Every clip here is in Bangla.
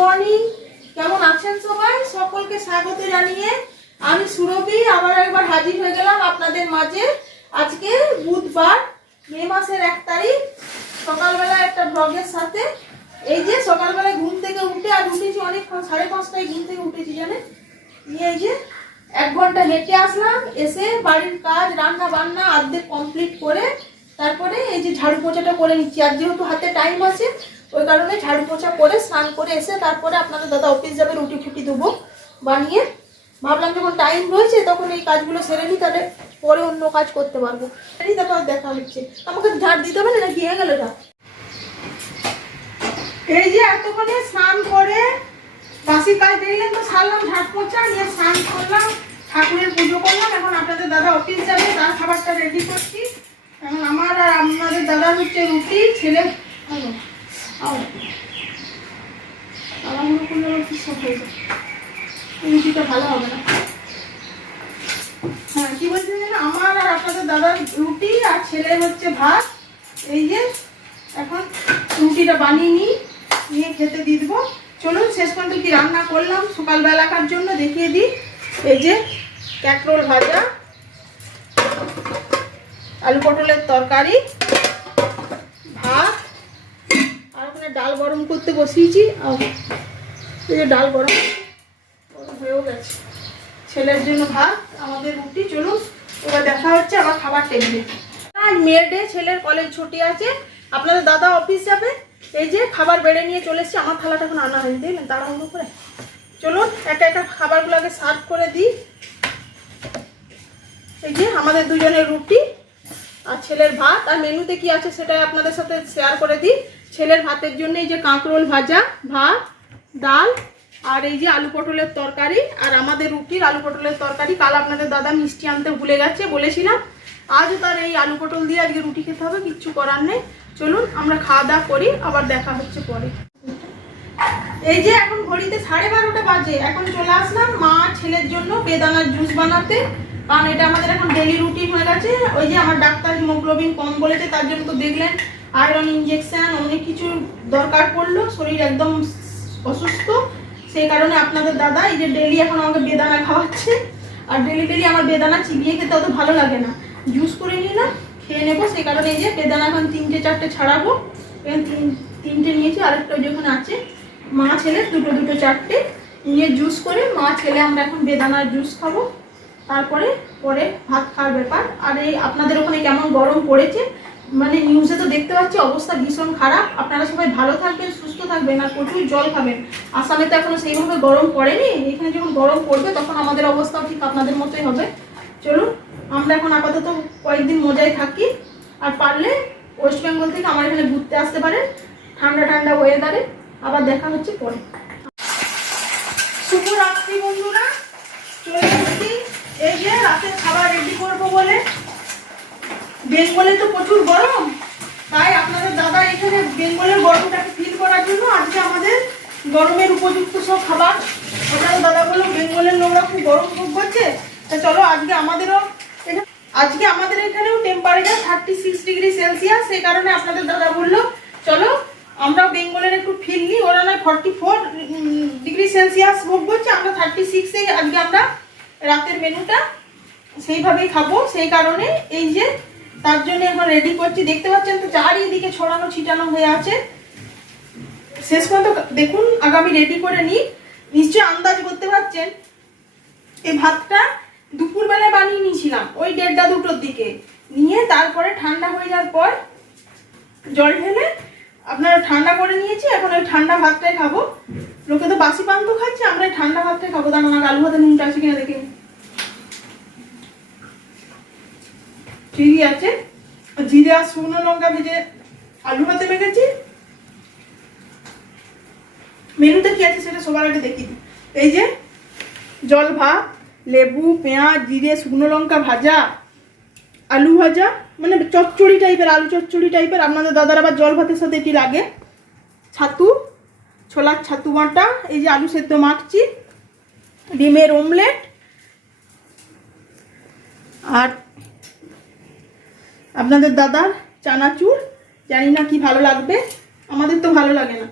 মর্নিং। কেমন আছেন সবাই? সকলকে স্বাগত জানিয়ে আমি সুরভি আবার একবার হাজির হয়ে গেলাম আপনাদের মাঝে। আজকে বুধবার, মে মাসের 1 তারিখ, সকালবেলা একটা ব্লগের সাথে। এই যে সকালবেলা ঘুম থেকে উঠে, আর উঠেছি অনেক 5:30টায় ঘুম থেকে উঠেছি জানেন। এই যে 1 ঘন্টা হেঁটে আসলাম, এসে বাড়ির কাজ রান্না বান্না অর্ধেক কমপ্লিট করে তারপরে এই যে ঝাড়ু পোছাটা করে নিচ্ছি। আর যেহেতু হাতে টাইম আছে ওই কারণে ঝাড়ু পোছা করে স্নান করে এসে তারপরে আপনাদের দাদা অফিস যাবে, রুটি ফুটি দেবো বানিয়ে। ভাবলাম যখন টাইম রয়েছে তখন এই কাজগুলো সেরে নিই, তাহলে পরে অন্য কাজ করতে পারবো। তারপর দেখা হচ্ছে। আমাকে ঝাড় দিতে হবে না, গিয়ে গেল ঝাড়। এই যে এতক্ষণে স্নান করে বাসি কাজ দেখলেন তো সারলাম, ঝাড় পোছা নিয়ে স্নান করলাম, ঠাকুরের পুজো করলাম। এখন আপনাদের দাদা অফিস যাবে, তার খাবারটা রেডি করছি। এখন আমার আর আপনাদের দাদার হচ্ছে রুটি, ছেলে রুটিটা ভালো হবে না। হ্যাঁ কি বলছেন যেন, আমার আর আপনাদের দাদার রুটি আর ছেলের হচ্ছে ভাত। এই যে এখন রুটিটা বানিয়ে নিয়ে খেতে দিয়ে দেবো। চলুন শেষ পর্যন্ত কি রান্না করলাম সকালবেলাকার জন্য দেখিয়ে দিই। এই যে ক্যাকরোল ভাজা, আলু পটলের তরকারি, ভাত, আর ওখানে ডাল গরম করতে বসিয়েছি। এই যে ডাল গরম হয়েও গেছে, ছেলের জন্য ভাত, আমাদের রুটি। চলুন এবার দেখা হচ্ছে আমার খাবার টেবিলে। আজ মেয়ের ডে, ছেলের কলেজ ছুটি আছে, আপনাদের দাদা অফিস যাবে। এই যে খাবার বেড়ে নিয়ে চলে এসেছি। আমার থালাটা এখন আনা হয়নি, দেখলেন তাড়াহুড়ো করে। চলুন একা একা খাবারগুলোকে সার্ভ করে দিই। এই যে আমাদের দুজনের রুটি আর ছেলের ভাত। আর মেনুতে কি আছে সেটা আপনাদের সাথে শেয়ার করে দিই। ছেলের ভাতের জন্য এই যে কাঁকরোল ভাজা, ভাত, ডাল, আর এই যে আলু পটলের তরকারি। আর আমাদের রুটির আলু পটলের তরকারি। কাল আপনাদের দাদা মিষ্টি আনতে ভুলে গেছে, বলেছিলাম। আজও তার এই আলু পটল দিয়ে আজকে রুটি খেতে হবে, কিচ্ছু করার নেই। চলুন আমরা খাওয়া দাওয়া করি, আবার দেখা হচ্ছে পরে। এই যে এখন ঘড়িতে 12:30 বাজে। এখন চলে আসলাম মা ছেলের জন্য বেদানার জুস বানাতে, কারণ এটা আমাদের এখন ডেলি রুটিন হয়ে গেছে। ওই যে আমার ডাক্তার হিমোগ্লোবিন কম বলেছে, তার জন্য তো দেখলেন আয়রন ইঞ্জেকশন অনেক কিছু দরকার পড়লো, শরীর একদম অসুস্থ। সেই কারণে আপনাদের দাদা এই যে ডেলি এখন আমাকে বেদানা খাওয়াচ্ছে। আর ডেলি আমার বেদানা চিবিয়ে খেতে অত ভালো লাগে না, জুস করে নিলাম, খেয়ে নেবো। সেই কারণে এই যে বেদানা এখন 3-4টে ছাড়াবো। এখন 3টে নিয়েছি, আরেকটা যেখানে আছে। মা ছেলে দুটো 4টে নিয়ে জুস করে মা ছেলে আমরা এখন বেদানার জুস খাবো, তারপরে পরে ভাত খাওয়ার ব্যাপার। আর এই আপনাদের ওখানে কেমন গরম পড়েছে, মানে নিউজে তো দেখতে পাচ্ছি অবস্থা ভীষণ খারাপ। আপনারা সবাই ভালো থাকবেন, সুস্থ থাকবেন, আর প্রচুর জল খাবেন। আসামে তো এখনো সেইভাবে গরম পড়েনি, এখানে যখন গরম পড়বে তখন আমাদের অবস্থাও ঠিক আপনাদের মতোই হবে। চলুন আমরা এখন আপাতত কয়েকদিন মজায় থাকি, আর পারলে ওয়েস্ট বেঙ্গল থেকে আমার এখানে ঘুরতে আসতে পারেন ঠান্ডা ওয়েদারে। আবার দেখা হচ্ছে পরে। শুভরাত্রি বন্ধুরা, চলে এসেছি। এই যে রাতের খাবার রেডি করবো বলে, বেঙ্গলে তো প্রচুর গরম, তাই আপনাদের দাদা এখানে বেঙ্গলের গরমটাকে ফিল করার জন্য আজকে আমাদের গরমের উপযুক্ত সব খাবার। আপনাদের দাদা বললো বেঙ্গলের লোকরা খুব গরম ভোগ করছে, তা চলো আজকে আমাদের এখানেও টেম্পারেচার 36°C। সেই কারণে আপনাদের দাদা বললো চলো আমরা বেঙ্গলের একটু ফিল নিই। ওরা নয় 44°C ভোগ করছে, আমরা 36 আজকে আমরা রাতের মেনুটা সেইভাবেই খাবো। সেই কারণে এই যে তার জন্য এখন রেডি করছি। দেখতে পাচ্ছেন তো চারিদিকে ছড়ানো ছিটানো হয়ে আছে। শেষ পর্যন্ত দেখুন আগামী রেডি করে নিই। নিশ্চয়ই আন্দাজ করতে পারছেন এই ভাতটা দুপুরবেলায় বানিয়ে নিয়েছিলাম ওই 1:30-2টোর দিকে, নিয়ে তারপরে ঠান্ডা হয়ে যাওয়ার পর জল ঢেলে আপনারা ঠান্ডা করে নিয়েছি। এখন ওই ঠান্ডা ভাতটাই খাবো। লোকে তো বাসি পান্ত খাচ্ছে, আমরা এই ঠান্ডা ভাতটাই খাবো। দাঁড়ান আলু ভাতে নুনটা আছে কিনা দেখে। ঠিকই আছে, জিরে আর শুকনো লঙ্কা ভেজে আলু ভাতে মেখেছি। মেনুতে কি আছে সেটা সবার আগে দেখি। এই যে জল ভাত, লেবু, পেঁয়াজ, জিরে, শুকনো লঙ্কা ভাজা, আলু ভাজা, মানে চচ্চড়ি টাইপের, আলু চচ্চড়ি টাইপের। আপনাদের দাদার আবার জল ভাতের সাথে এটি লাগে। ছাতু, ছোলার ছাতু বাটা, এই যে আলু সেদ্ধ মাখছি, ডিমের অমলেট, আর আপনাদের দাদার চানাচুর। জানি না কি ভালো লাগবে, আমাদের তো ভালো লাগে না।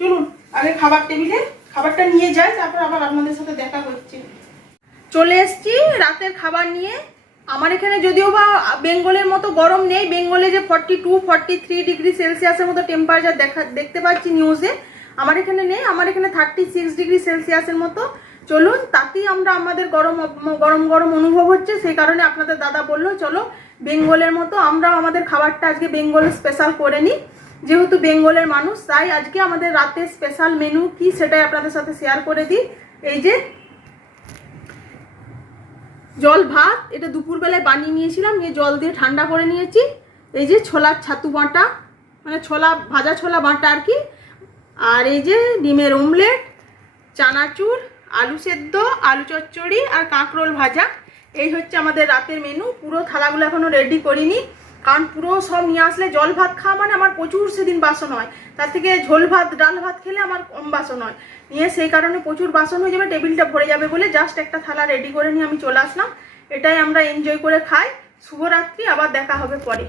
চলুন আগে খাবার টেবিলে খাবারটা নিয়ে যাই, তারপর আবার আপনাদের সাথে দেখা হচ্ছে। চলে এসছি রাতের খাবার নিয়ে। আমার এখানে যদিও বা বেঙ্গলের মতো গরম নেই, বেঙ্গলে যে 42-43 ডিগ্রি সেলসিয়াসের মতো টেম্পারেচার দেখতে পাচ্ছি নিউজে, আমার এখানে নেই। আমার এখানে 36 ডিগ্রি সেলসিয়াসের মতো। চলুন, তাতেই আমরা আমাদের গরম গরম গরম অনুভব হচ্ছে, সেই কারণে আপনাদের দাদা বললো চলো বেঙ্গলের মতো আমরাও আমাদের খাবারটা আজকে বেঙ্গল স্পেশাল করে নিই। যেহেতু বেঙ্গলের মানুষ, তাই আজকে আমাদের রাতের স্পেশাল মেনু কি সেটাই আপনাদের সাথে শেয়ার করে দিই। এই যে জল ভাত, এটা দুপুরবেলায় বানিয়ে নিয়েছিলাম, নিয়ে জল দিয়ে ঠান্ডা করে নিয়েছি। এই যে ছোলার ছাতু বাটা, মানে ছোলা ভাজা ছোলা বাটা আর কি। আর এই যে ডিমের অমলেট, চানাচুর, আলু সেদ্ধ, আলু চচ্চড়ি আর কাঁকরোল ভাজা। এই হচ্ছে আমাদের রাতের মেনু। পুরো থালাগুলো এখনো রেডি করিনি, কারণ পুরো সব নিয়ে আসলে জল ভাত খাওয়া মানে আমার প্রচুর সেদিন বাসন হয়, তার থেকে ঝোল ভাত ডাল ভাত খেলে আমার কম বাসন হয় নিয়ে, সেই কারণে প্রচুর বাসন হয়ে যাবে, টেবিলটা ভরে যাবে বলে জাস্ট একটা থালা রেডি করে নিয়ে আমি চলে আসলাম। এটাই আমরা এনজয় করে খাই। শুভরাত্রি, আবার দেখা হবে পরে।